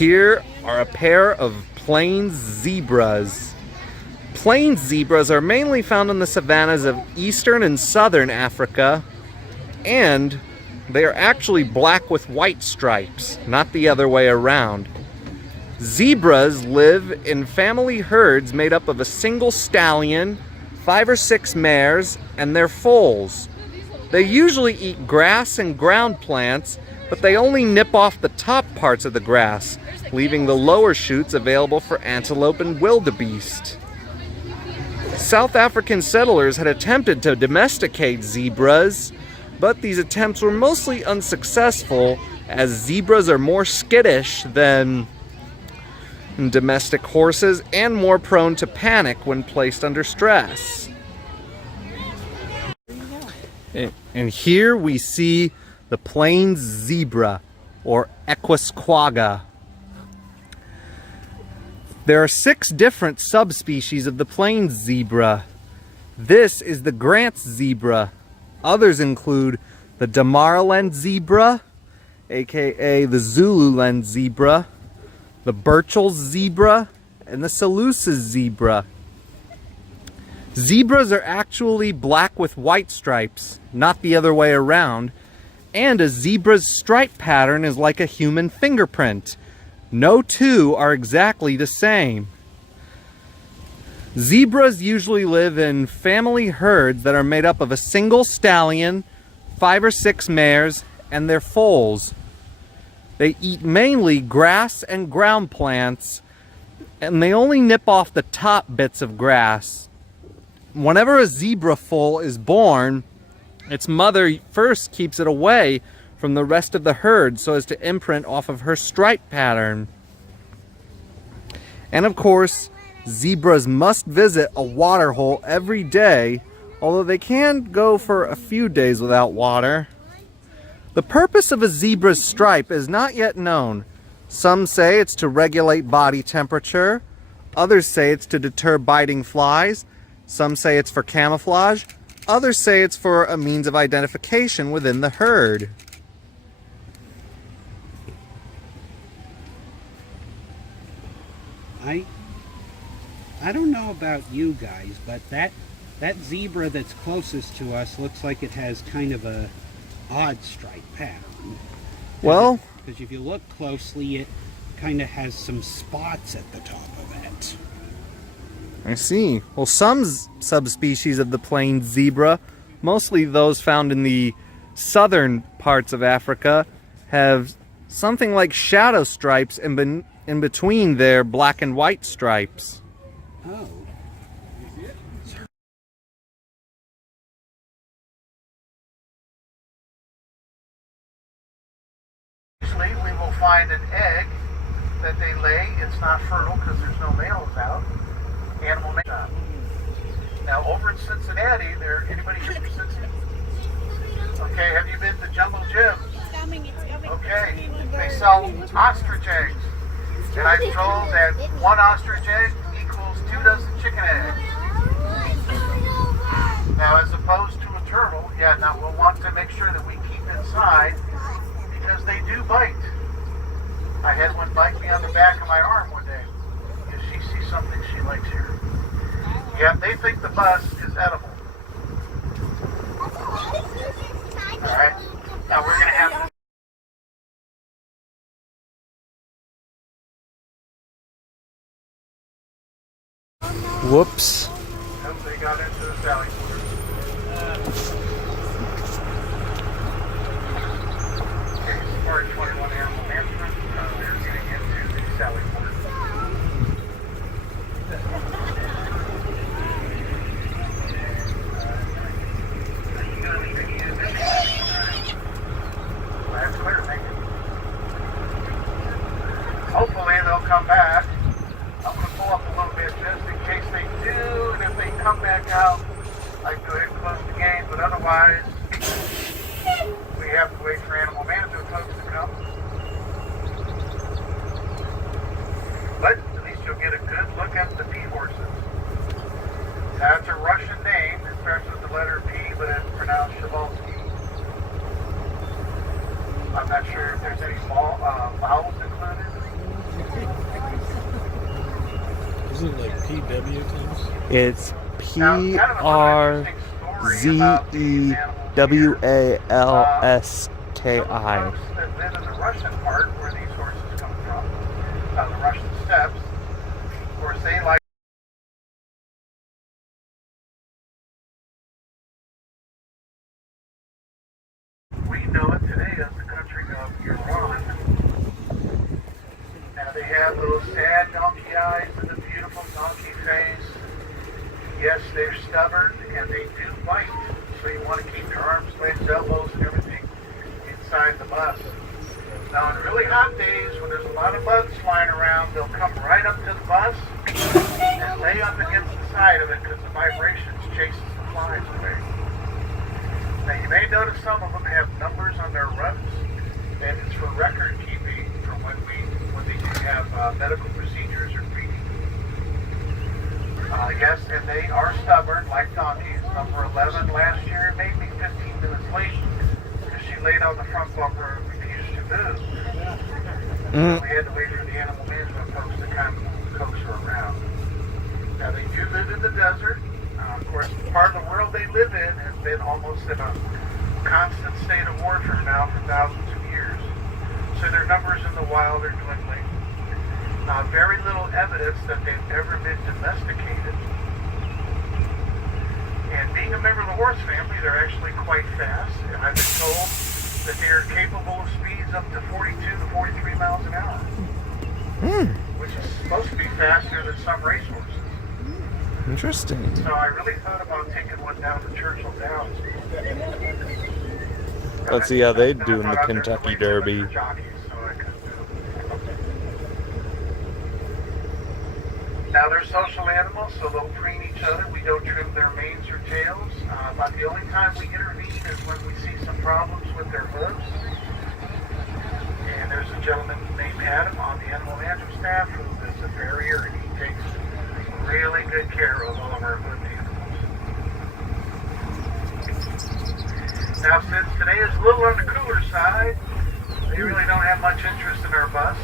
here are a pair of plains zebras. Plains zebras are mainly found in the savannas of eastern and southern Africa, and they are actually black with white stripes, not the other way around. Zebras live in family herds made up of a single stallion, 5 or 6 mares, and their foals. They usually eat grass and ground plants, but they only nip off the top parts of the grass, leaving the lower shoots available for antelope and wildebeest. South African settlers had attempted to domesticate zebras, but these attempts were mostly unsuccessful, as zebras are more skittish than domestic horses and more prone to panic when placed under stress. And here we see the plains zebra, or Equus quagga. There are 6 different subspecies of the plains zebra. This is the Grant's zebra. Others include the Damaraland zebra, aka the Zululand zebra, the Burchell's zebra, and the Salusa's zebra. Zebras are actually black with white stripes, not the other way around, and a zebra's stripe pattern is like a human fingerprint. No two are exactly the same. Zebras usually live in family herds that are made up of a single stallion, 5 or 6 mares, and their foals. They eat mainly grass and ground plants, and they only nip off the top bits of grass. Whenever a zebra foal is born, its mother first keeps it away from the rest of the herd so as to imprint off of her stripe pattern. And of course, zebras must visit a water hole every day, although they can go for a few days without water. The purpose of a zebra's stripe is not yet known. Some say it's to regulate body temperature, others say it's to deter biting flies, some say it's for camouflage, others say it's for a means of identification within the herd. I don't know about you guys, but that zebra that's closest to us looks like it has kind of a odd stripe pattern. Well, because if you look closely, it kind of has some spots at the top of it. I see. Well, some subspecies of the plains zebra, mostly those found in the southern parts of Africa, have something like shadow stripes in between their black and white stripes. Oh. Usually we will find an egg that they lay. It's not fertile because there's no males out. Animal shop. Now over in Cincinnati, anybody here from Cincinnati? Okay, have you been to Jungle Jim's? Okay, they sell ostrich eggs. And I'm told that 1 ostrich egg equals 2 dozen chicken eggs. Now as opposed to a turtle, yeah, now we'll want to make sure that we keep inside because they do bite. I had one bite me on the back of my arm one day because she sees something she likes here. Yeah, they think the bus is edible. Alright, now we're going to have... Whoops. Yep, they got into the sally port. Okay, Safari 21 Animal Management, they're getting into the sally port. That's clear, thank you. Hopefully they'll come back. I'm going to pull up a little bit just in case they do, and if they come back out, I can go ahead and close the gate, but otherwise, we have to wait for animal management folks to come. But at least you'll get a good look at the P horses. Now, it's a Russian name. It starts with the letter P, but it's pronounced Shabalsky. I'm not sure if there's any vowels included. Is it like PW Thomas? It's Now, kind of a interesting story about these animals here. Some PRZELSKI. folks that live in the Russian part where these horses come from, the Russian steppes, of course, they like. We know it today as the country of Iran. Now they have those sad donkey eyes and the beautiful donkey face. Yes, they're stubborn and they do bite. So you want to keep your arms, legs, elbows, and everything inside the bus. Now on really hot days when there's a lot of bugs flying around, they'll come right up to the bus and lay up against the side of it because the vibrations chases the flies away. Now you may notice some of them have numbers on their runs, and it's for record keeping for when they do have medical procedures or feeding. Yes, and they are stubborn like donkeys. Number 11 last year made me 15 minutes late because she laid on the front bumper and refused to move. So we had to wait for the animal management folks to come coax her around. Now they do live in the desert. Of course, the part of the world they live in has been almost in a constant state of warfare now for thousands of years. So their numbers in the wild are dwindling. Very little evidence that they've ever been domesticated. And being a member of the horse family, they're actually quite fast. And I've been told that they are capable of speeds up to 42 to 43 miles an hour. Which is supposed to be faster than some racehorses. Interesting. So I really thought about taking one down to Churchill Downs. Let's see how they do in the Kentucky Derby. Now they're social animals, so they'll preen each other. We don't trim their manes or tails. But the only time we intervene is when we see some problems with their hooves. And there's a gentleman named Adam on the animal management staff who is a farrier, and he takes really good care of all of our hood animals. Now since today is a little on the cooler side, they really don't have much interest in our bus.